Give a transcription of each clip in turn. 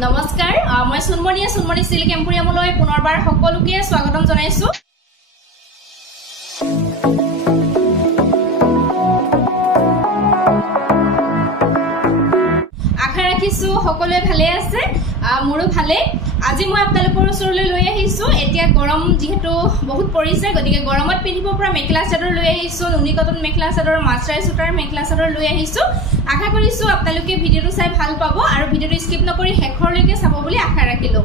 নমস্কাৰ মই সুনমণি সিল্ক এম্পোৰিয়ামলৈ পুনৰবাৰ সকলোকে স্বাগতম জনাইছো আশা ৰাখিছো সকলোৱে ভালে আছে মোৰো ভালে আজি মই আপোনালোকৰ ওচৰলৈ লৈ আহিছো এতিয়া গৰম যেহেতু বহুত পৰিছে গতিকে গৰমত পিন্ধিব পৰা মেখেলা চাদৰ লৈ আহিছো নুনি কটন মেখেলা চাদৰ মাছৰাই সুতাৰ মেখেলা চাদৰ লৈ আহিছো আশা কৰিছো আপোনালোকে ভিডিওটো চাই ভাল পাব আৰু ভিডিওটো স্কিপ নকৰি শেষৰলৈকে চাব বুলি আশা ৰাখিলো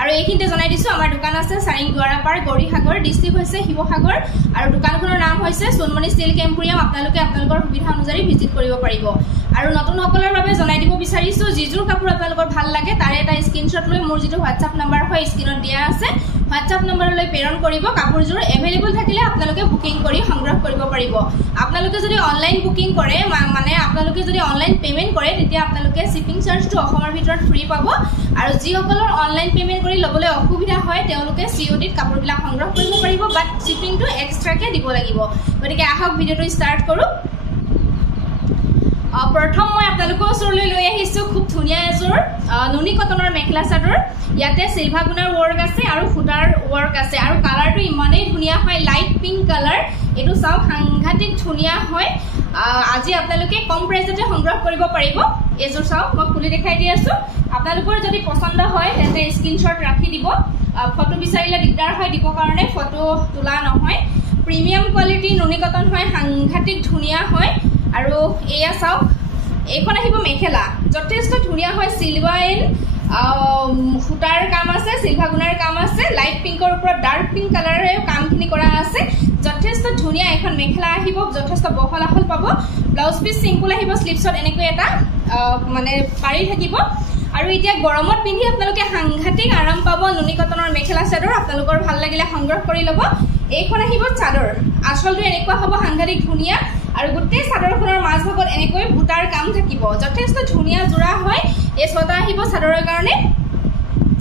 আৰু এইখিনিতে জনাই দিছো আমাৰ দোকান আছে সাৰিং দুৱাৰাপাৰ গৰিসাগৰ ডিস্ট্ৰিক্ট হৈছে শিৱসাগৰ আৰু দোকানখনৰ নাম হৈছে সুনমণি সিল্ক এম্পোৰিয়াম আপোনালোকে আপোনালোকৰ সুবিধা অনুযায়ী ভিজিট কৰিব পাৰিব আৰু নতুন সকলৰ বাবে জনাই দিব বিচাৰিছো যিজোৰ কাপোৰ আপোনালোকৰ ভাল লাগে তাৰে এটা স্ক্ৰিনশ্বট লৈ মোৰ যেটো WhatsApp নম্বৰ হয় স্ক্ৰিনত দিয়া আছে WhatsApp নম্বৰলৈ প্ৰেৰণ কৰিব কাপোৰজোৰ এভেইলেবল থাকিলে আপোনালোকে বুকিং কৰি সংগ্ৰহ কৰিব পাৰিব আপোনালোকে যদি অনলাইন বুকিং কৰে মানে আপোনালোকে যদি অনলাইন পেমেন্ট কৰে তেতিয়া আপোনালোকে শিপিং চাৰ্জটো অসমৰ ভিতৰত ফ্ৰী পাব আৰু যিসকলৰ অনলাইন পেমেন্ট কৰি লবলৈ অসুবিধা হয় তেওঁলোকে COD ত কাপোৰবিলাক সংগ্ৰহ কৰিব পাৰিব বাট শিপিংটো এক্সট্ৰাকে দিব লাগিব গতিকে আহক ভিডিওটো ষ্টাৰ্ট কৰো প্ৰথম মই আপোনালোকৰ ওচৰলৈ লৈ আহিছো খুব ধুনিয়া এজোৰ নুনি কটনৰ মেখেলা চাদৰ ইয়াতে সিলভাৰ গুণৰ ওয়াৰ্ক আছে আৰু ফুটাৰ ওয়াৰ্ক আছে আৰু কালাৰটো ইমানেই ধুনিয়া হয় লাইট পিংক কালাৰ এটো চাও সাংঘাতিক ধুনিয়া হয় আজি আপোনালোকে কম প্ৰাইসতে সংগ্ৰহ কৰিব পাৰিব এজোৰ চাও মই খুলি দেখাই দি আছো আপোনালোকৰ যদি পছন্দ হয় তেন্তে স্ক্ৰিনশ্বট ৰাখি দিব ফটো বিচাৰিলে দিগদাৰ হয় দিব কাৰণে ফটো তোলা নহয় প্ৰিমিয়াম কোৱালিটি নুনি কটন হয় সাংঘাতিক ধুনিয়া হয় আৰু এয়া চাও এইখন আহিব মেখেলা যথেষ্ট ধুনিয়া হয় সিলভাৰ ফুটাৰ কাম আছে সিলভাৰ গুণৰ কাম আছে লাইট পিংকৰ ওপৰত ডাৰ্ক পিংক কালাৰৰ কামখিনি কৰা আছে যথেষ্ট ধুনিয়া এখন মেখেলা আহিব যথেষ্ট বহল আহল পাব ব্লাউজ পিস সিম্পল আহিব স্লিপছত এনেকৈ এটা মানে পাৰি থাকিব আৰু এতিয়া গৰমত পিন্ধি আপোনালোকে সাংঘাতিক আৰাম পাব নুনি কটনৰ মেখেলা চাদৰ আপোনালোকৰ ভাল লাগিলে সংগ্ৰহ কৰি লব এইখন আহিব চাদৰ আচলটো এনেকুৱা হ'ব সাংঘাতিক ধুনিয়া আৰু গোটেই চাদৰখনৰ মাজভাগত এনেকৈ বুটাৰ কাম থাকিব যথেষ্ট ধুনিয়া জোৰা হয় এই ছটা আহিব চাদৰৰ কাৰণে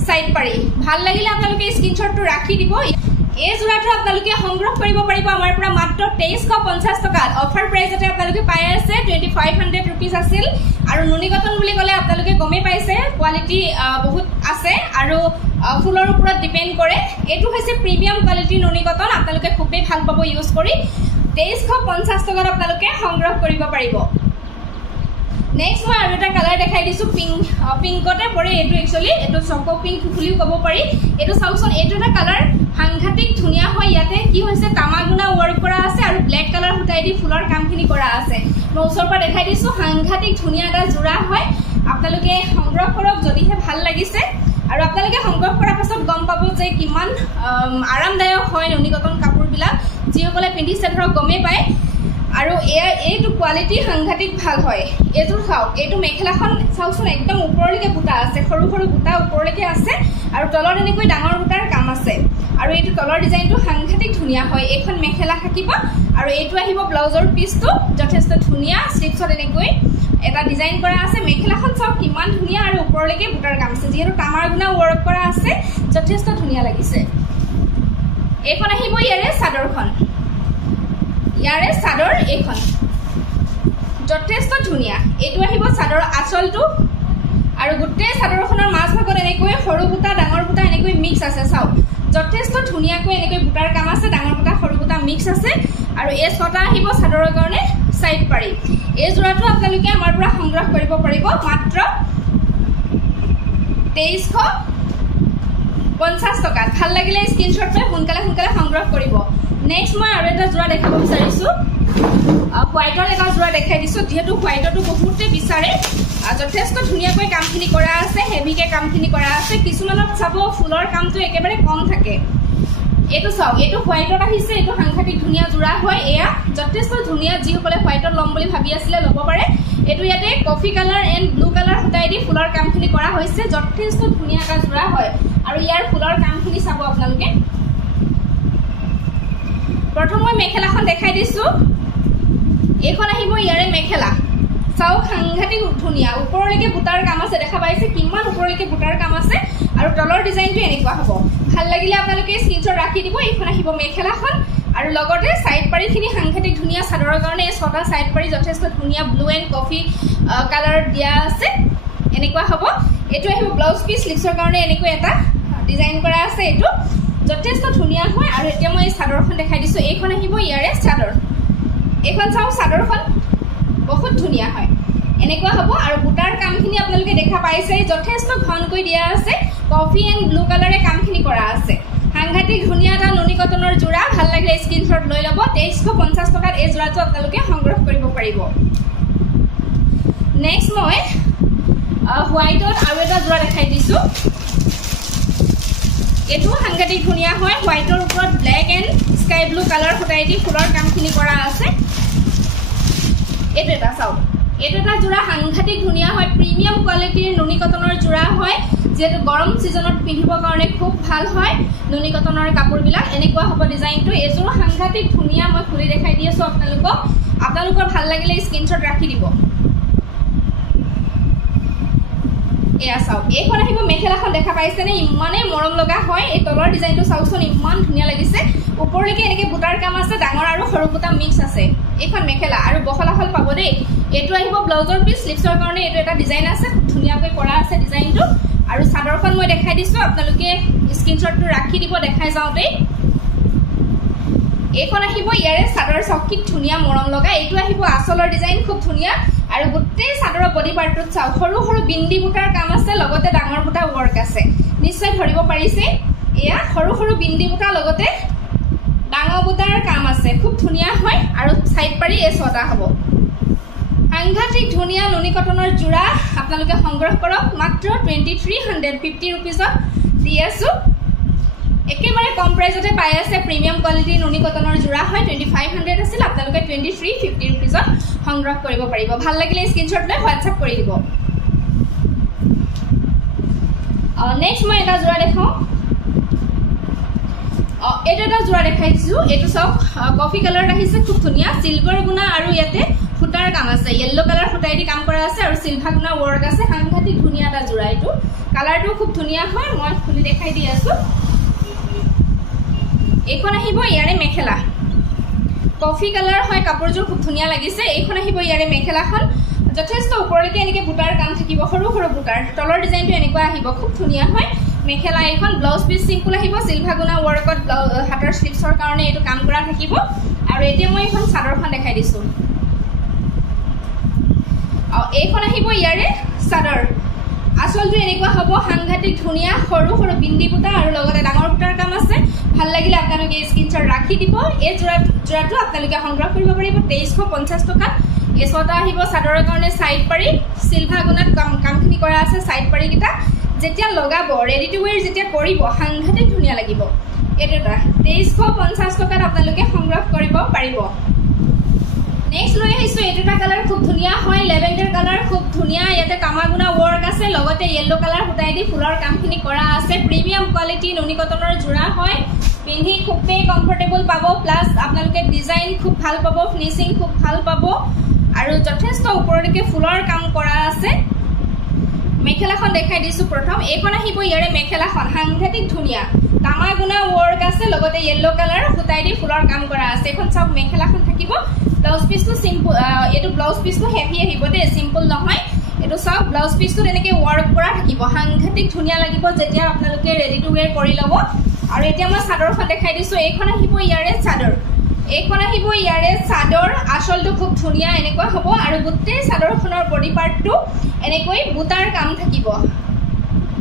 সাইড পাৰি ভাল লাগিলে আপোনালোকে স্ক্ৰিনশ্বটটো ৰাখি দিব এই জোৰাটো আপোনালোকে সংগ্ৰহ কৰিব পাৰিব আমাৰ পৰা মাত্ৰ 2350 টকাত অফাৰ প্ৰাইসতে আপোনালোকে পাই আছে 2500 रुपीस আছিল আৰু নুনি কটন বুলি ক'লে আপোনালোকে গমে পাইছে কোৱালিটি বহুত আছে আৰু ফুলৰ ওপৰত ডিপেন্ড কৰে এটো হৈছে প্ৰিমিয়াম কোৱালিটি নুনি কটন আপোনালোকে খুবেই ভাল পাব ইউজ কৰি 2350 টকাত আপোনালোকে সংগ্ৰহ কৰিব পাৰিব নেক্সট মই আৰু এটা কালাৰ দেখাই দিছো পিংকতে পৰে এটো একচুয়ালি এটো চকো পিংক ফুলিও কব পাৰি এটো চাউচন এটো এটা কালাৰ সাংঘাতিক ধুনিয়া হয় ইয়াতে কি হৈছে তামাগুনা ওয়াৰ্ক কৰা আছে আৰু ব্ল্যাক কালাৰ হুটাই দি ফুলৰ কামখিনি কৰা আছে মই ওচৰৰ পৰা দেখাই দিছো সাংঘাতিক ধুনিয়া এটা জোৰা হয় আপোনালোকে সংগ্ৰহ কৰক যদিহে ভাল লাগিছে আৰু আপোনালোকে সংগ্ৰহ কৰাৰ পাছত গম পাব যে কিমান আৰামদায়ক হয় নুনি কটন কাপোৰবিলাক যিসকলে পিন্ধিছে ধৰক গমে পায় আৰু এইটো কোৱালিটি সাংঘাতিক ভাল হয় এটো চাও এটো মেখেলাখন চাওচোন একদম ওপৰলৈকে বুটা আছে সৰু সৰু বুটা ওপৰলৈকে আছে আৰু তলত এনেকৈ ডাঙৰ বুটাৰ কাম আছে আৰু এইটো তলৰ ডিজাইনটো সাংঘাতিক ধুনিয়া হয় এখন মেখেলা থাকিব আৰু এইটো আহিব ব্লাউজৰ পিসটো যথেষ্ট ধুনিয়া স্লিপছত এনেকৈ এটা ডিজাইন কৰা আছে মেখেলাখন চাও কিমান ধুনিয়া আৰু ওপৰলৈকে বুটাৰ কাম আছে যেহেতু তামাগুনা ওয়াৰ্ক কৰা আছে যথেষ্ট ধুনিয়া লাগিছে এখন আহিব ইয়াৰে চাদৰখন ইয়াৰে চাদৰ এইখন যথেষ্ট ধুনিয়া এটো আহিব চাদৰ আচলটো আৰু গোটেই চাদৰখনৰ মাজভাগত এনেকৈ সৰু বুটা ডাঙৰ বুটা এনেকৈ মিক্স আছে চাও যথেষ্ট ধুনিয়াকৈ এনেকৈ বুটাৰ কাম আছে ডাঙৰ বুটা সৰু বুটা মিক্স আছে আৰু এই ছটা আহিব চাদৰৰ কাৰণে সাইড পাৰি এই জোৰাটো আপোনালোকে আমাৰ পৰা সংগ্ৰহ কৰিব পাৰিব মাত্ৰ 2350 টকা ভাল লাগিলে স্ক্ৰিনশ্বট লৈ সোনকালে সংগ্ৰহ কৰিব নেক্সট মই আৰু এটা জোৰা দেখাব বিচাৰিছো হোৱাইটৰ এটা জোৰা দেখাই দিছো যেহেতু হোৱাইটটো বহুতে বিচাৰে যথেষ্ট ধুনিয়াকৈ কামখিনি কৰা আছে হেভিকে কামখিনি কৰা আছে কিছুমানত চাব ফুলৰ কামটো একেবাৰে কম থাকে এটো চাও এটো হোৱাইটত আহিছে এটো সাংঘাতিক ধুনিয়া জোৰা হয় এয়া যথেষ্ট ধুনিয়া যিসকলে হোৱাইটত লম বুলি ভাবি আছিল ল'ব পাৰে এটো ইয়াতে coffee colour and blue colour হটাই দি ফুলৰ কামখিনি কৰা হৈছে যথেষ্ট ধুনিয়া এটা জোৰা হয় আৰু ইয়াৰ ফুলৰ কামখিনি চাব আপোনালোকে প্ৰথম মই মেখেলাখন দেখাই দিছো এইখন আহিব ইয়াৰে মেখেলা চাও সাংঘাতিক ধুনিয়া ওপৰলৈকে বুটাৰ কাম আছে দেখা পাইছে কিমান ওপৰলৈকে বুটাৰ কাম আছে আৰু তলৰ ডিজাইনটো এনেকুৱা হ'ব ভাল লাগিলে আপোনালোকে স্ক্ৰিনশ্বট ৰাখি দিব এইখন আহিব মেখেলাখন আৰু লগতে সাইড পাৰিখিনি সাংঘাতিক ধুনিয়া চাদৰৰ কাৰণে এই ছটা সাইড পাৰি যথেষ্ট ধুনিয়া ব্লু এণ্ড কফি কালাৰ দিয়া আছে এনেকুৱা হ'ব এটো আহিব ব্লাউজ পিস স্লিভছৰ কাৰণে এনেকৈ এটা ডিজাইন কৰা আছে এটো যথেষ্ট ধুনিয়া হয় আৰু এতিয়া মই চাদৰখন দেখাই দিছো এইখন আহিব ইয়াৰে চাদৰ এইখন চাও চাদৰখন বহুত ধুনিয়া হয় এনেকুৱা হ'ব আৰু বুটাৰ কামখিনি আপোনালোকে দেখা পাইছে যথেষ্ট ঘনকৈ দিয়া আছে কফি এন্ড ব্লু কালাৰে কামখিনি কৰা আছে সাংঘাতিক ধুনিয়া এটা নুনি কটনৰ জোৰা ভাল লাগিলে স্ক্ৰিনশ্বট লৈ ল'ব 2350 টকাত এই জোৰাটো আপোনালোকে সংগ্ৰহ কৰিব পাৰিব নেক্সট মই হোৱাইটত আৰু এটা জোৰা দেখাই দিছো এটো সাংঘাতিক ধুনিয়া হয় হোৱাইটৰ ওপৰত black and sky blue colour ফুটাই দি ফুলৰ কামখিনি কৰা আছে এটো এটা চাও এটো এটা জোৰা সাংঘাতিক ধুনিয়া হয় প্ৰিমিয়াম কোৱালিটিৰ নুনি কটনৰ জোৰা হয় যেটো গৰম সিজনত পিন্ধিবৰ কাৰণে খুব ভাল হয় নুনি কটনৰ কাপোৰবিলাক এনেকুৱা হ'ব ডিজাইনটো এজোৰ সাংঘাতিক ধুনিয়া মই খুলি দেখাই দি আছো আপোনালোকৰ ভাল লাগিলে স্ক্ৰিনশ্বট ৰাখি দিব এয়া চাও এইখন আহিব মেখেলাখন দেখা পাইছে নে ইমানে মৰম লগা হয় এই তলৰ ডিজাইনটো চাওচোন ইমান ধুনিয়া লাগিছে ওপৰলৈকে এনেকে বুটাৰ কাম আছে ডাঙৰ আৰু সৰু বুটা মিক্স আছে এইখন মেখেলা আৰু বখলাহল পাব দেই এটো আহিব ব্লাউজৰ পিস স্লিভছৰ কাৰণে এটো এটা ডিজাইন আছে ধুনিয়াকৈ কৰা আছে ডিজাইনটো আৰু চাদৰখন মই দেখাই দিছো আপোনালোকে স্ক্ৰিনশ্বটটো ৰাখি দিব দেখাই যাওতে এইখন আহিব ইয়াৰে চাদৰ চকি ধুনিয়া মৰম লগা এটো আহিব আসলৰ ডিজাইন খুব ধুনিয়া আৰু গোটেই চাদৰৰ বডি পাৰ্টত চাও সৰু সৰু বিন্দি বুটাৰ কাম আছে লগতে ডাঙৰ বুটা ওয়াৰ্ক আছে নিশ্চয় ধৰিব পাৰিছে এয়া সৰু সৰু বিন্দি বুটা লগতে ডাঙৰ বুটাৰ কাম আছে খুব ধুনিয়া হয় আৰু সাইড পাৰি এই ছটা হ'ব সাংঘাতিক ধুনিয়া নুনি কটনৰ জোৰা আপোনালোকে সংগ্ৰহ কৰক মাত্ৰ 2350 रुपीसত দি আছো একেবাৰে কম প্ৰাইজতে পাই আছে প্ৰিমিয়াম কোৱালিটিৰ নুনি কটনৰ জোৰা হয় 2500 আছিল আপোনালোকে 2350 रुपीसত সংগ্ৰহ কৰিব পাৰিব ভাল লাগিলে স্ক্ৰিনশ্বট লৈ WhatsApp কৰি দিব নেক্সট মই এটা জোৰা দেখাও এটা জোৰা দেখাইছো এটো সব কফি কালাৰ আহিছে খুব ধুনিয়া সিলভাৰ গুণা আৰু ইয়াতে ফুটাৰ কাম আছে ইয়েলো কালাৰ ফুটাই দি কাম কৰা আছে আৰু সিলভাৰ গুণা ওয়াৰ্ক আছে সাংঘাতিক ধুনিয়া এটা জোৰা এটো কালাৰটো খুব ধুনিয়া হয় মই খুলি দেখাই দি আছো এইখন আহিব ইয়াৰে মেখেলা কফি কালাৰ হয় কাপোৰযোৰ খুব ধুনিয়া লাগিছে এইখন আহিব ইয়াৰে মেখেলাখন যথেষ্ট ওপৰলৈকে এনেকে বুটাৰ কাম থাকিব সৰু সৰু বুটাৰ তলৰ ডিজাইনটো এনেকুৱা আহিব খুব ধুনিয়া হয় মেখেলা এখন ব্লাউজ পিস সিম্পল আহিব সিলভাৰ গুণা ওয়াৰ্কত হাতৰ স্লিভছৰ কাৰণে এটো কাম কৰা থাকিব আৰু এতিয়া মই এখন চাদৰখন দেখাই দিছো এইখন আহিব ইয়াৰে চাদৰ আসলটো এনেকুৱা হ'ব সাংঘাতিক ধুনিয়া সৰু সৰু বিন্দি বুটা আৰু লগতে ডাঙৰ বুটাৰ কাম আছে ভাল লাগিলে আপোনালোকে স্ক্ৰিনশ্বট ৰাখি দিব এই জোৰাটো আপোনালোকে সংগ্ৰহ কৰিব পাৰিব 2350 টকাত এই ছটা আহিব চাদৰৰ কাৰণে সাইড পাৰি সিলভাৰ গুণাত কামখিনি কৰা আছে সাইড পাৰি কিটা যেতিয়া লগাব ৰেডি টু ওয়্যাৰ যেতিয়া কৰিব সাংঘাতিক ধুনিয়া লাগিব এটা 2350 টকাত আপোনালোকে সংগ্ৰহ কৰিব পাৰিব নেক্সট লৈ আহিছো এটা কালাৰ খুব ধুনিয়া হয় লেভেন্ডাৰ কালাৰ খুব ধুনিয়া ইয়াতে কামাগুনা ওয়াৰ্ক আছে লগতে ইয়েলো কালাৰ ফুটাই দি ফুলৰ কামখিনি কৰা আছে প্ৰিমিয়াম কোৱালিটি নুনি কটনৰ জোৰা হয় পিন্ধি খুবই কমফৰ্টেবল পাব প্লাস আপোনালোকে ডিজাইন খুব ভাল পাব ফিনিশিং খুব ভাল পাব আৰু যথেষ্ট ওপৰলৈকে ফুলৰ কাম কৰা আছে মেখেলাখন দেখাই দিছো প্ৰথম এইখন আহিব ইয়াৰে মেখেলাখন সাংঘাতিক ধুনিয়া কামাগুনা ওয়াৰ্ক আছে লগতে ইয়েলো কালাৰ ফুটাই দি ফুলৰ কাম কৰা আছে এখন সব মেখেলাখন থাকিব ব্লাউজ পিসটো সিম্পল এটো ব্লাউজ পিসটো হেভি আহিব দে সিম্পল নহয় এটো সব ব্লাউজ পিসটো এনেকে ওয়াৰ্ক কৰা থাকিব সাংঘাতিক ধুনিয়া লাগিব যেতিয়া আপোনালোকে ৰেডি টু ওয়্যাৰ কৰি লব আৰু এতিয়া মই চাদৰখন দেখাই দিছো এইখন আহিব ইয়াৰে চাদৰ এইখন আহিব ইয়াৰে চাদৰ আসলটো খুব ধুনিয়া এনেকুৱা হ'ব আৰু গোটেই চাদৰখনৰ বডি পাৰ্টটো এনেকৈ বুটাৰ কাম থাকিব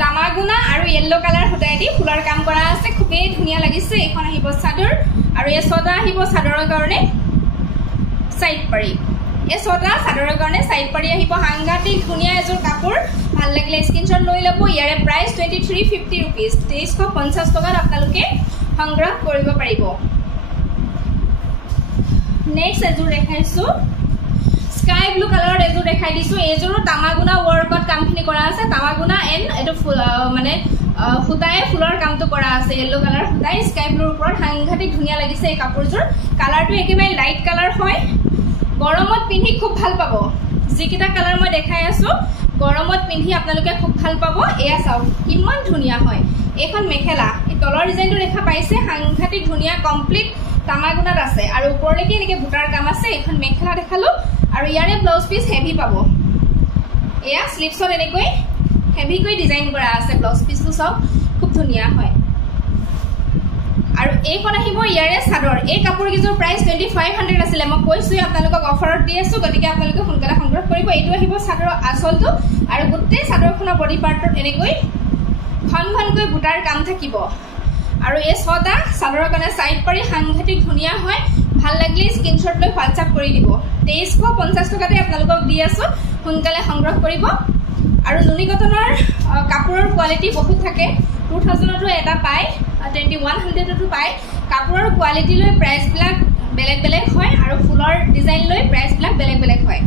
তামাগুনা আৰু ইয়েলো কালাৰ ফুটাই দি ফুলৰ কাম কৰা আছে খুবই ধুনিয়া লাগিছে এইখন আহিব চাদৰ আৰু এই ছটা আহিব চাদৰৰ কাৰণে সাইড পাৰি এই ছটা চাদৰৰ কাৰণে সাইড পাৰি আহিব সাংঘাতিক ধুনিয়া এজোৰ কাপোৰ ভাল লাগিলে স্ক্ৰিনশ্বট লৈ ল'ব ইয়াৰে প্ৰাইস 2350 रुपीस 2350 টকাত আপোনালোকে সংগ্ৰহ কৰিব পাৰিব নেক্সট এজোৰ দেখাইছো স্কাই ব্লু কালাৰৰ এজোৰ দেখাই দিছো এজোৰ তামাগুনা ওয়াৰ্কত কামখিনি কৰা আছে তামাগুনা এন্ড এটো মানে ফুটাই ফুলৰ কামটো কৰা আছে ইয়েলো কালাৰ ফুটাই স্কাই ব্লুৰ ওপৰত সাংঘাতিক ধুনিয়া লাগিছে এই কাপোৰযোৰ কালাৰটো একেবাৰে লাইট কালাৰ হয় গৰমত পিন্ধি খুব ভাল পাব যিকিটা কালাৰ মই দেখাই আছো গৰমত পিন্ধি আপোনালোকে খুব ভাল পাব এয়া চাও কিমান ধুনিয়া হয় এখন মেখেলা এই তলৰ ডিজাইনটো দেখা পাইছে সাংঘাতিক ধুনিয়া কমপ্লিট তামাগুনাত আছে আৰু ওপৰলৈকে এনেকে বুটাৰ কাম আছে এখন মেখেলা দেখালো আৰু ইয়াৰে ব্লাউজ পিস হেভি পাব এয়া স্লিভছত এনেকৈ হেভিকৈ ডিজাইন কৰা আছে ব্লাউজ পিসটো সব খুব ধুনিয়া হয় আৰু এইখন আহিব ইয়াৰে চাদৰ এই কাপোৰ কিজোৰ প্ৰাইস 2500 আছিল মই কৈছো আপোনালোকক অফাৰত দি আছো গতিকে আপোনালোকে সোনকালে সংগ্ৰহ কৰিব এইটো আহিব চাদৰৰ আচলটো আৰু গোটেই চাদৰখনৰ বডি পাৰ্টত এনেকৈ ঘন ঘনকৈ বুটাৰ কাম থাকিব আৰু এই ছটা চাদৰৰ কাৰণে সাইড পাৰি সাংঘাতিক ধুনিয়া হয় ভাল লাগিলে স্ক্ৰিনশ্বট লৈ WhatsApp কৰি দিব 2350 টকাতে আপোনালোকক দি আছো সোনকালে সংগ্ৰহ কৰিব আৰু নুনি কটনৰ কাপোৰৰ কোৱালিটি বহুত থাকে 2000 তো এটা পায় 2100 তো পায় কাপোৰৰ কোৱালিটি লৈ প্ৰাইস বিলাক বেলেগ বেলেগ হয় আৰু ফুলৰ ডিজাইন লৈ প্ৰাইস বিলাক বেলেগ বেলেগ হয়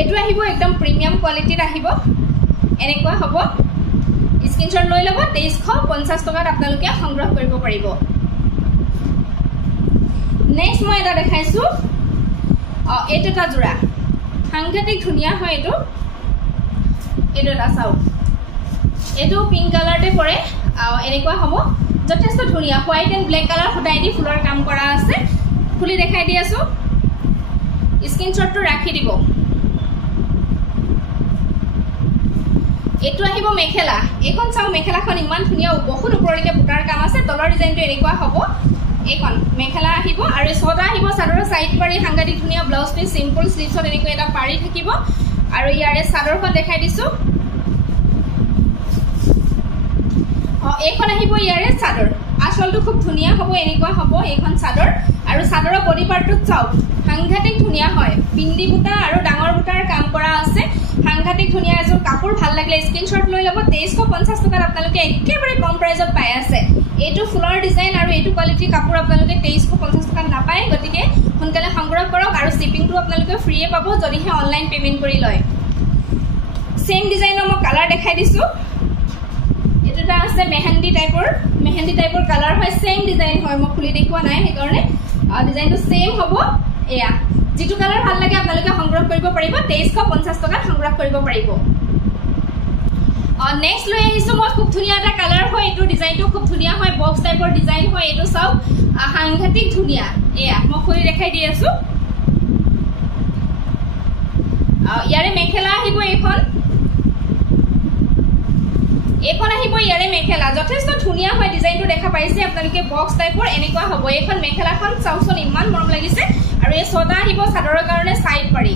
এটো আহিব একদম প্ৰিমিয়াম কোৱালিটিৰ আহিব এনেকুৱা হ'ব স্ক্ৰিনশ্বট লৈ লব 2350 টকাত আপোনালোকে সংগ্ৰহ কৰিব পাৰিব নেক্সট মই এটা দেখাইছো এইটো এটা জোৰা সাংঘাতিক ধুনিয়া হয় এইটো এটা চাও এইটো পিংক কালাৰতে পৰে এনেকুৱা হ'ব যথেষ্ট ধুনিয়া হোৱাইট এন্ড ব্ল্যাক কালাৰ ফুটাই দি ফুলৰ কাম কৰা আছে খুলি দেখাই দি আছো স্ক্ৰিনশ্বটটো ৰাখি দিব এটো আহিব মেখেলা এখন চাও মেখেলাখন ইমান ধুনিয়া বহুত ওপৰলৈকে বুটাৰ কাম আছে তলৰ ডিজাইনটো এনেকুৱা হ'ব এখন মেখেলা আহিব আৰু ছটা আহিব চাদৰৰ সাইড পাৰি সাংঘাতিক ধুনিয়া ব্লাউজ পিস সিম্পল স্লিভছত এনেকৈ এটা পাৰি থাকিব আৰু ইয়াৰে চাদৰখন দেখাই দিছো এইখন আহিব ইয়াৰে চাদৰ আচলটো খুব ধুনিয়া হ'ব এনেকুৱা হ'ব এইখন চাদৰ আৰু চাদৰৰ বডি পাৰ্টত চাও সাংঘাতিক ধুনিয়া হয় পিন্দি বুটা আৰু ডাঙৰ বুটাৰ কাম কৰা আছে সাংঘাতিক ধুনিয়া এজোৰ কাপোৰ ভাল লাগিলে স্ক্ৰিনশ্বট লৈ লব 2350 টকাত আপোনালোকে একেবাৰে কম প্ৰাইজত পাই আছে এইটো ফুলৰ ডিজাইন আৰু এইটো কোৱালিটিৰ কাপোৰ আপোনালোকে 2350 টকাত নাপায় গতিকে সোনকালে সংগ্ৰহ কৰক আৰু শিপিংটো আপোনালোকে ফ্ৰীয়ে পাব যদিহে অনলাইন পেমেন্ট কৰি লয় সেম ডিজাইনৰ মই কালাৰ দেখাই দিছো এটা আছে মেহেন্দি টাইপৰ কালাৰ হয় সেম ডিজাইন হয় মই খুলি দেখুৱা নাই হেকাৰণে ডিজাইনটো সেম হ'ব এয়া যেটো কালাৰ ভাল লাগে আপোনালোকে সংগ্ৰহ কৰিব পাৰিব 2350 টকাত সংগ্ৰহ কৰিব পাৰিব নেক্সট লৈ আহিছো মই খুব ধুনিয়া এটা কালাৰ হয় এটো ডিজাইনটো খুব ধুনিয়া হয় বক্স টাইপৰ ডিজাইন হয় এটো চাও সাংঘাতিক ধুনিয়া এয়া মই খুলি দেখাই দি আছো ইয়াৰে মেখেলা আহিব এখন আহিব ইয়াৰে মেখেলা যথেষ্ট ধুনিয়া হয় ডিজাইনটো দেখা পাইছে আপোনালোকে বক্স টাইপৰ এনেকুৱা হ'ব এখন মেখেলাখন চাওচোন ইমান মৰম লাগিছে আৰু এই ছটা আহিব চাদৰৰ কাৰণে সাইড পাৰি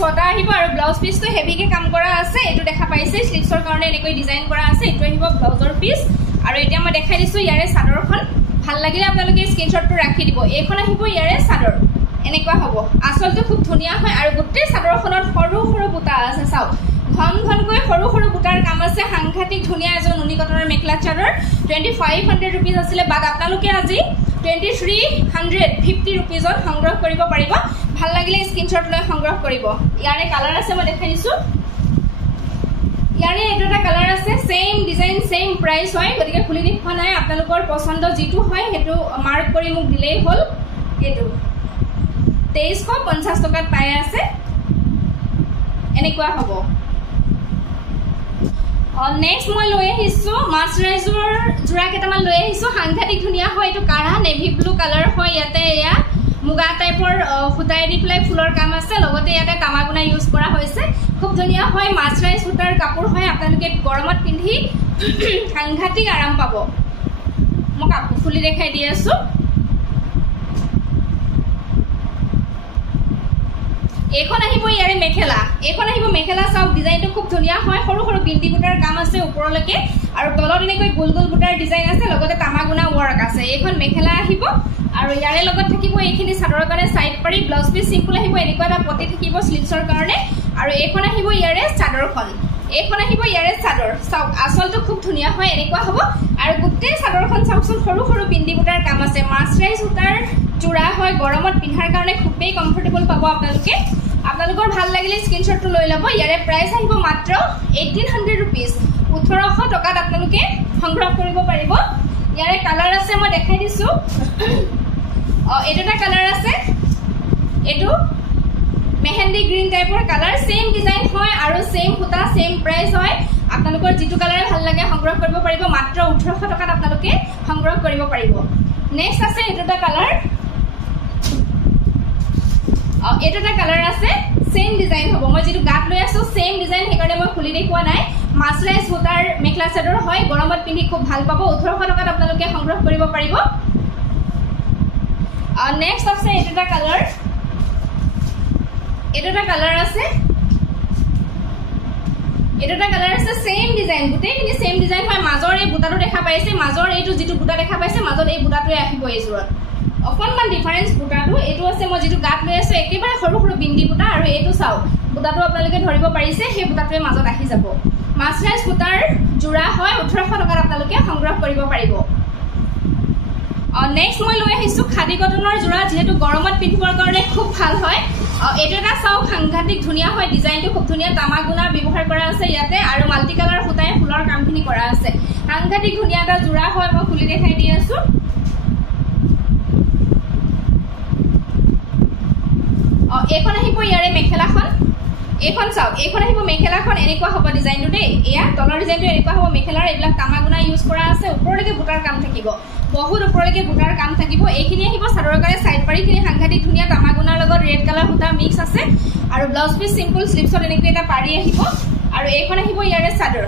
ছটা আহিব আৰু ব্লাউজ পিসটো হেভিকে কাম কৰা আছে এটো দেখা পাইছে স্লিভছৰ কাৰণে এনেকৈ ডিজাইন কৰা আছে এটো আহিব ব্লাউজৰ পিস আৰু এতিয়া মই দেখাই দিছো ইয়াৰে চাদৰখন ভাল লাগিলে আপোনালোকে স্ক্ৰিনশ্বটটো ৰাখি দিব এইখন আহিব ইয়াৰে চাদৰ এনেকুৱা হ'ব আচলটো খুব ধুনিয়া হয় আৰু গোটেই চাদৰখনত সৰু সৰু বুটা আছে চাও ঘন ঘনকৈ সৰু সৰু বুটাৰ কাম আছে সাংঘাতিক ধুনিয়া এজন নুনি কটনৰ মেখেলা চাদৰ 2500 रुपीस আছিলে বাট আপোনালোকে আজি 2350 रुपीसত সংগ্ৰহ কৰিব পাৰিব ভাল লাগিলে স্ক্ৰিনশ্বট লৈ সংগ্ৰহ কৰিব ইয়াৰে কালাৰ আছে মই দেখাই দিছো ইয়াৰে এটা কালাৰ আছে সেম ডিজাইন সেম প্ৰাইস হয় গতিকে খুলি দেখুৱা নাই আপোনালোকৰ পছন্দ যেটো হয় হেতু মাৰ্ক কৰি মোক দিলেই হল এটো 2350 টকাত পাই আছে এনেকুৱা হ'ব নেক্সট মই লৈ আহিছো মাছৰাইজৰ জোৰা কেটামান লৈ আহিছো সাংঘাতিক ধুনিয়া হয় এটো কাঢ়া নেভি ব্লু কালাৰ হয় ইয়াতে এয়া মুগা টাইপৰ ফুটাই দি প্লাই ফুলৰ কাম আছে লগতে ইয়াতে তামাগুনা ইউজ কৰা হৈছে খুব ধুনিয়া হয় মাছৰাইজ ফুটাৰ কাপোৰ হয় আপোনালোকে গৰমত পিন্ধি সাংঘাতিক আৰাম পাব মই কাপোৰ খুলি দেখাই দি আছো এখন আহিব ইয়াৰে মেখেলা চাও ডিজাইনটো খুব ধুনিয়া হয় সৰু সৰু বিন্দি বুটাৰ কাম আছে ওপৰলৈকে আৰু তলত এনেকৈ গোল গোল বুটাৰ ডিজাইন আছে লগতে তামাগুনা ওয়াৰ্ক আছে এখন মেখেলা আহিব আৰু ইয়াৰে লগত থাকিব এইখিনি চাদৰৰ কাৰণে সাইড পাৰি ব্লাউজ পিস সিম্পল আহিব এনেকুৱা এটা পটি থাকিব স্লিভছৰ কাৰণে আৰু এখন আহিব ইয়াৰে চাদৰখন চাও আচলটো খুব ধুনিয়া হয় এনেকুৱা হ'ব আৰু গোটেই চাদৰখন চাওকচোন সৰু সৰু বিন্দি বুটাৰ কাম আছে মাছৰাইজ সূতাৰ জোৰা হয় গৰমত পিন্ধাৰ কাৰণে খুবেই কমফৰ্টেবল পাব আপোনালোকৰ ভাল লাগিলে স্ক্ৰিনশ্বটটো লৈ লব ইয়াৰে প্ৰাইস আহিব মাত্ৰ 1800 रुपीस 1800 টকাত আপোনালোকে সংগ্ৰহ কৰিব পাৰিব ইয়াৰে কালাৰ আছে মই দেখাই দিছো এটা কালাৰ আছে এটো মেহেন্দি গ্ৰীন টাইপৰ কালাৰ সেম ডিজাইন হয় আৰু সেম ফুটা সেম প্ৰাইস হয় আপোনালোকৰ যেটো কালাৰে ভাল লাগে সংগ্ৰহ কৰিব পাৰিব মাত্ৰ 1800 টকাত আপোনালোকে সংগ্ৰহ কৰিব পাৰিব নেক্সট আছে এটা কালাৰ আছে সেম ডিজাইন হ'ব মই যেটো গাত লৈ আছো সেম ডিজাইন হেকাৰণে মই খুলি দেখুৱা নাই মাছৰাইজ সূতাৰ মেখেলা চাদৰ হয় গৰমত পিন্ধি খুব ভাল পাব 1800 টকাত আপোনালোকে সংগ্ৰহ কৰিব পাৰিব নেক্সট আছে এটা কালাৰ আছে এটা কালাৰ আছে সেম ডিজাইন গুটেখিনি সেম ডিজাইন হয় মাজৰ এই বুটাটো দেখা পাইছে মাজৰ এইটো যেটো বুটা দেখা পাইছে মাজত এই বুটাটোৱে আহিব এইজোৰত অকনমান ডিফাৰেন্স বুটাটো এইটো আছে মই যেটো গাত লৈ আছো একেবাৰে সৰু সৰু বিন্দি বুটা আৰু এইটো চাও বুটাটো আপোনালোকে ধৰিব পাৰিছে সেই বুটাটোৱে মাজত আহি যাব মাছৰাইজ বুটাৰ জোৰা হয় 1800 টকাত আপোনালোকে সংগ্ৰহ কৰিব পাৰিব নেক্সট মই লৈ আহিছো খাদি কটনৰ জোৰা যেহেতু গৰমত পিন্ধিবৰ কাৰণে খুব ভাল হয় এটা চাও সাংঘাতিক ধুনিয়া হয় ডিজাইনটো খুব ধুনিয়া তামাগুনা ব্যৱহাৰ কৰা আছে ইয়াতে আৰু মাল্টি কালাৰ সুতাই ফুলৰ কামখিনি কৰা আছে সাংঘাতিক ধুনিয়া এটা জোৰা হয় মই খুলি দেখাই দি আছো এখন আহিব ইয়াৰে মেখেলাখন এখন চাও এখন আহিব মেখেলাখন এনেকুৱা হ'ব ডিজাইনটো দেই এয়া তলৰ ডিজাইনটো এনেকুৱা হ'ব মেখেলাৰ এইবিলাক তামাগুনা ইউজ কৰা আছে ওপৰলৈকে বুটাৰ কাম থাকিব বহুত ওপৰলৈকে বুটাৰ কাম থাকিব এইখিনি আহিব চাদৰৰ কাৰণে সাইড পাৰিখিনি সাংঘাতিক ধুনিয়া তামাগুনাৰ লগত ৰেড কালাৰ সুতা মিক্স আছে আৰু ব্লাউজ পিস সিম্পল স্লিপছত এনেকৈ এটা পাৰি আহিব আৰু এইখন আহিব ইয়াৰে চাদৰ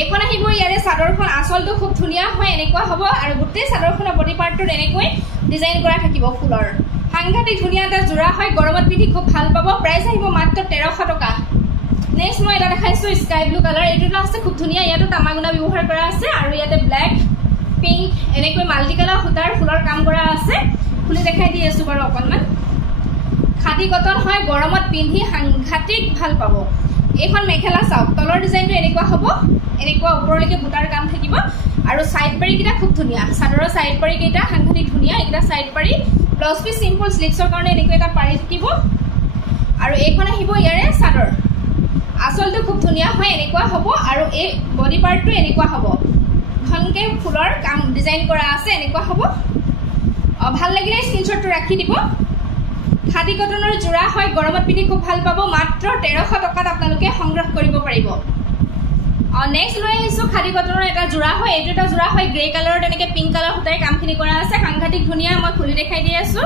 এইখন আহিব ইয়াৰে চাদৰখন আঁচলটো খুব ধুনিয়া হয় এনেকুৱা হ'ব আৰু গোটেই চাদৰখনৰ বডি পাৰ্টটো এনেকৈ ডিজাইন কৰা থাকিব ফুলৰ সাংঘাতিক ধুনিয়া এটা জোৰা হয় গৰমত পিন্ধি খুব ভাল পাব প্ৰাইস আহিব মাত্ৰ 1300 টকা নেক্সট মই এটা দেখাইছো স্কাই ব্লু কালাৰ এইটো আছে খুব ধুনিয়া ইয়াতো তামাগুনা ব্যৱহাৰ কৰা আছে আৰু ইয়াতে ব্ল্যাক পিংক এনেকৈ মাল্টি কালাৰ সুতাৰ ফুলৰ কাম কৰা আছে খুলি দেখাই দি আছো বাৰু অকনমান খাদি কটন হয় গৰমত পিন্ধি সাংঘাতিক ভাল পাব এখন মেখেলা চাওক তলৰ ডিজাইনটো এনেকুৱা হ'ব এনেকুৱা ওপৰলৈকে বুটাৰ কাম থাকিব আৰু সাইড পাৰি কিটা খুব ধুনিয়া চাদৰৰ সাইড পাৰি কিটা সাংঘাতিক ধুনিয়া এটা সাইড পাৰি ব্লাউজ পিস সিম্পল স্লিপছৰ কাৰণে এনেকৈ এটা পাৰি থাকিব আৰু এইখন আহিব ইয়াৰে চাদৰ আঁচলটো খুব ধুনিয়া হয় এনেকুৱা হ'ব আৰু এই বডি পাৰ্টটো এনেকুৱা হ'ব ঘনকে ফুলৰ কাম ডিজাইন কৰা আছে এনেকুৱা হ'ব ভাল লাগিলে স্ক্ৰিনশ্বটটো ৰাখি দিব খাদি কটনৰ জোৰা হয় গৰমত পিন্ধি খুব ভাল পাব মাত্ৰ 1300 টকাত আপোনালোকে সংগ্ৰহ কৰিব পাৰিব নেক্সট লৈ আহিছো খাদি কটনৰ এটা জোৰা হয় এইটো এটা জোৰা হয় গ্ৰে কালাৰত এনেকৈ পিংক কালাৰ সুতাই কামখিনি কৰা আছে সাংঘাতিক ধুনিয়া মই খুলি দেখাই দি আছো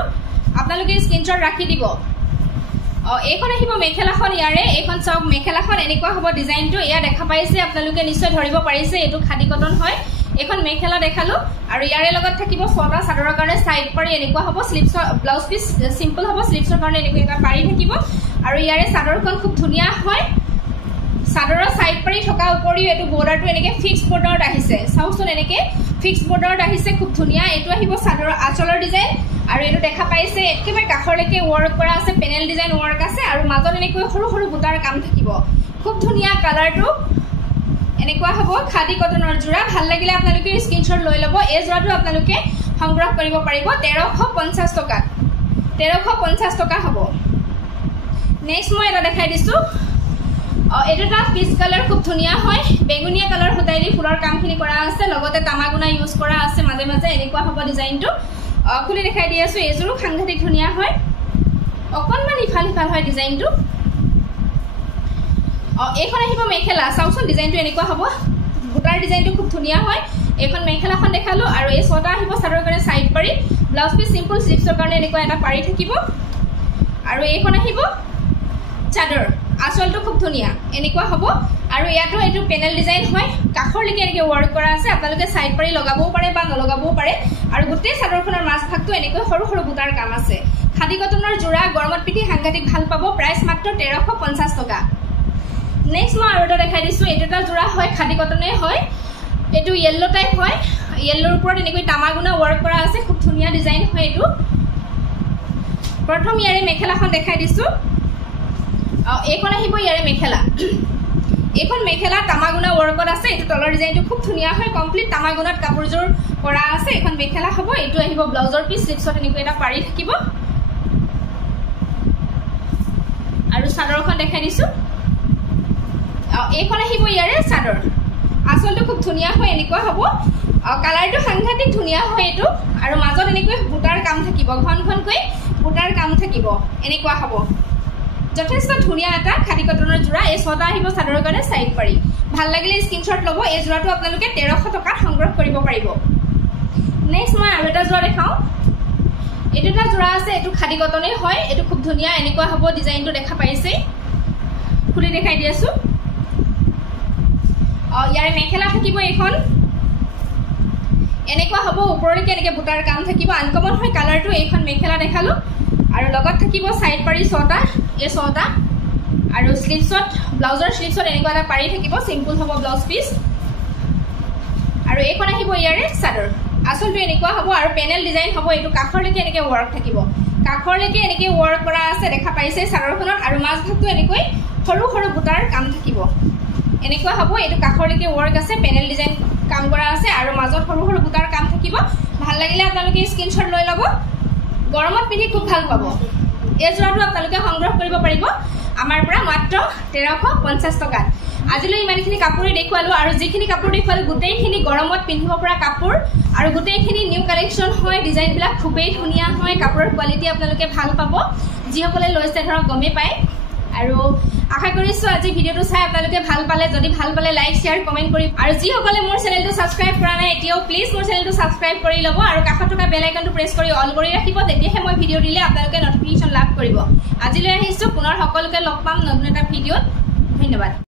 আপোনালোকে স্ক্ৰিনশ্বট ৰাখি দিব এইখন আহিব মেখেলাখন ইয়াৰে এইখন চাওক মেখেলাখন এনেকুৱা হ'ব ডিজাইনটো ইয়া দেখা পাইছে আপোনালোকে নিশ্চয় ধৰিব পাৰিছে এইটো খাদি কটন হয় এখন মেখেলা দেখালো আৰু ইয়াৰে লগত থাকিব ছটা চাদৰৰ কাৰণে সাইড পাৰি এনেকুৱা হ'ব স্লিপছৰ ব্লাউজ পিস সিম্পল হ'ব স্লিপছৰ কাৰণে এনেকৈ এটা পাৰি থাকিব আৰু ইয়াৰে চাদৰখন খুব ধুনিয়া হয় চাদৰৰ সাইড পাৰি থকা উপৰিও এটো বৰ্ডাৰটো এনেকৈ ফিক্স বৰ্ডাৰত আহিছে চাওকচোন এনেকৈ ফিক্স বৰ্ডাৰত আহিছে খুব ধুনিয়া এটো আহিব চাদৰৰ আঁচলৰ ডিজাইন আৰু এটো দেখা পাইছে একেবাৰে কাখৰলৈকে ওয়াৰ্ক কৰা আছে পেনেল ডিজাইন ওয়াৰ্ক আছে আৰু মাজত এনেকৈ সৰু সৰু বুটাৰ কাম থাকিব খুব ধুনিয়া কালাৰটো এনেকুৱা হ'ব খাদি কটনৰ জোৰা ভাল লাগিলে আপোনালোকে স্ক্ৰিনশ্বট লৈ ল'ব এই জোৰাটো আপোনালোকে সংগ্ৰহ কৰিব পাৰিব 1350 টকা 1350 টকা হ'ব নেক্সট মই এটা দেখাই দিছো এটা পিচ কালাৰ খুব ধুনিয়া হয় বেগুনিয়া কালাৰ সুতাই দি ফুলৰ কামখিনি কৰা আছে লগতে তামাগুনা ইউজ কৰা আছে মাজে মাজে এনেকুৱা হ'ব ডিজাইনটো খুলি দেখাই দি আছো এজোৰো সাংঘাতিক ধুনিয়া হয় অকনমান ইফাল হয় ডিজাইনটো এইখন আহিব মেখেলা চাওকচোন ডিজাইনটো এনেকুৱা হ'ব বুটাৰ ডিজাইনটো খুব ধুনিয়া হয় এইখন মেখেলাখন দেখালো আৰু এই ছটা আহিব চাদৰৰ কাৰণে সাইড পাৰি ব্লাউজ পিস সিম্পল স্লিপছৰ কাৰণে এনেকুৱা এটা পাৰি থাকিব আৰু এইখন আহিব চাদৰ আঁচলটো খুব ধুনিয়া এনেকুৱা হ'ব আৰু ইয়াতো এটো পেনেল ডিজাইন হয় কাখৰলৈকে এনেকৈ ওয়াৰ্ক কৰা আছে আপোনালোকে সাইড পাৰি লগাবও পাৰে বা নলগাবও পাৰে আৰু গোটেই চাদৰখনৰ মাছ ভাগটো এনেকৈ সৰু সৰু বুটাৰ কাম আছে খাদি কটনৰ জোৰা গৰমত পিন্ধি সাংঘাতিক ভাল পাব প্ৰাইস মাত্ৰ 1350 টকা নেক্সট মই আৰু এটা দেখাই দিছো এটা জোৰা হয় খাদি কটনে হয় এটো ইয়েলো টাইপ হয় ইয়েলোৰ ওপৰত এনেকৈ তামাগুনা ওয়াৰ্ক কৰা আছে খুব ধুনিয়া ডিজাইন হয় এটো প্ৰথম ইয়াৰে মেখেলাখন দেখাই দিছো এইখন আহিব ইয়াৰে মেখেলা এইখন মেখেলা তামাগুনা ওয়াৰ্কত আছে এটো তলৰ ডিজাইনটো খুব ধুনিয়া হয় কমপ্লিট তামাগুনাত কাপোৰজোৰ কৰা আছে এখন মেখেলা হ'ব এটো আহিব ব্লাউজৰ পিস স্লিপছত এনেকৈ এটা পাৰি থাকিব আৰু চাদৰখন দেখাই দিছো এইখন আহিব ইয়াৰে চাদৰ আঁচলটো খুব ধুনিয়া হয় এনেকুৱা হ'ব কালাৰটো সাংঘাতিক ধুনিয়া হয় এটো আৰু মাজত এনেকৈ বুটাৰ কাম থাকিব ঘনকৈ বুটাৰ কাম থাকিব এনেকুৱা হ'ব যথেষ্ট ধুনিয়া এটা খাদি কটনৰ জোৰা এই ছটা আহিব চাদৰৰ কাৰণে সাইড পাৰি ভাল লাগিলে স্ক্ৰিনশ্বট ল'ব এই জোৰাটো আপোনালোকে 1300 টকাত সংগ্ৰহ কৰিব পাৰিব নেক্সট মই আৰু এটা জোৰা দেখাও এইটো এটা জোৰা আছে, এইটো খাদী কটনে হয়, এইটো খুব ধুনীয়া এনেকুৱা হ'ব ডিজাইনটো দেখা পাইছে। খুলি দেখাই দি আছো। ইয়াৰে মেখেলা থাকিব এইখন এনেকুৱা হ'ব, ওপৰলৈকে এনেকৈ বুটাৰ কাম থাকিব, আনকমন হয় কালাৰটো। এইখন মেখেলা দেখালো আৰু লগত থাকিব চাইড পাৰি 6টা, এই 6টা আৰু স্লিভছত ব্লাউজৰ স্লিভছত এনেকুৱা এটা পাৰি থাকিব, চিম্পল হ'ব ব্লাউজ পিচ। আৰু এইখন আহিব ইয়াৰে চাদৰ, আচলটো এনেকুৱা হ'ব আৰু পেনেল ডিজাইন হ'ব। এইটো কাষৰলৈকে এনেকৈ ৱৰ্ক থাকিব, কাষৰলৈকে এনেকৈ ৱৰ্ক কৰা আছে দেখা পাইছে চাদৰখনত। আৰু মাজভাগটো এনেকৈ সৰু সৰু বুটাৰ কাম থাকিব, এনেকুৱা হ'ব। এইটো কাষৰলৈকে ৱৰ্ক আছে, পেনেল ডিজাইন কাম কৰা আছে আৰু মাজত সৰু সৰু বুটাৰ কাম থাকিব। ভাল লাগিলে আপোনালোকে স্ক্ৰীনশ্বট লৈ ল'ব, গৰমত পিন্ধি খুব ভাল পাব। এই যোৰাটো আপোনালোকে সংগ্ৰহ কৰিব পাৰিব আমাৰ পৰা মাত্ৰ 1350 টকাত। আজিলৈ ইমানখিনি কাপোৰে দেখুৱালো আৰু যিখিনি কাপোৰ দেখুৱালো গোটেইখিনি গৰমত পিন্ধিব পৰা কাপোৰ আৰু গোটেইখিনি নিউ কালেকশ্যন হয়। ডিজাইনবিলাক খুবেই ধুনীয়া হয়, কাপোৰৰ কোৱালিটি আপোনালোকে ভাল পাব, যিসকলে লৈছে ধৰক গমেই পায়। আৰু আশা কৰিছোঁ আজি ভিডিঅ'টো চাই আপোনালোকে ভাল পালে। যদি ভাল পালে লাইক শ্বেয়াৰ কমেণ্ট কৰিব আৰু যিসকলে মোৰ চেনেলটো ছাবস্ক্ৰাইব কৰা নাই এতিয়াও প্লিজ মোৰ চেনেলটো ছাবস্ক্ৰাইব কৰি ল'ব আৰু কাষত থকা বেল আইকনটো প্ৰেছ কৰি অল কৰি ৰাখিব, তেতিয়াহে মই ভিডিঅ' দিলে আপোনালোকে নটিফিকেশ্যন লাভ কৰিব। আজিলৈ আহিছোঁ, পুনৰ সকলোকে লগ পাম নতুন এটা ভিডিঅ'ত। ধন্যবাদ।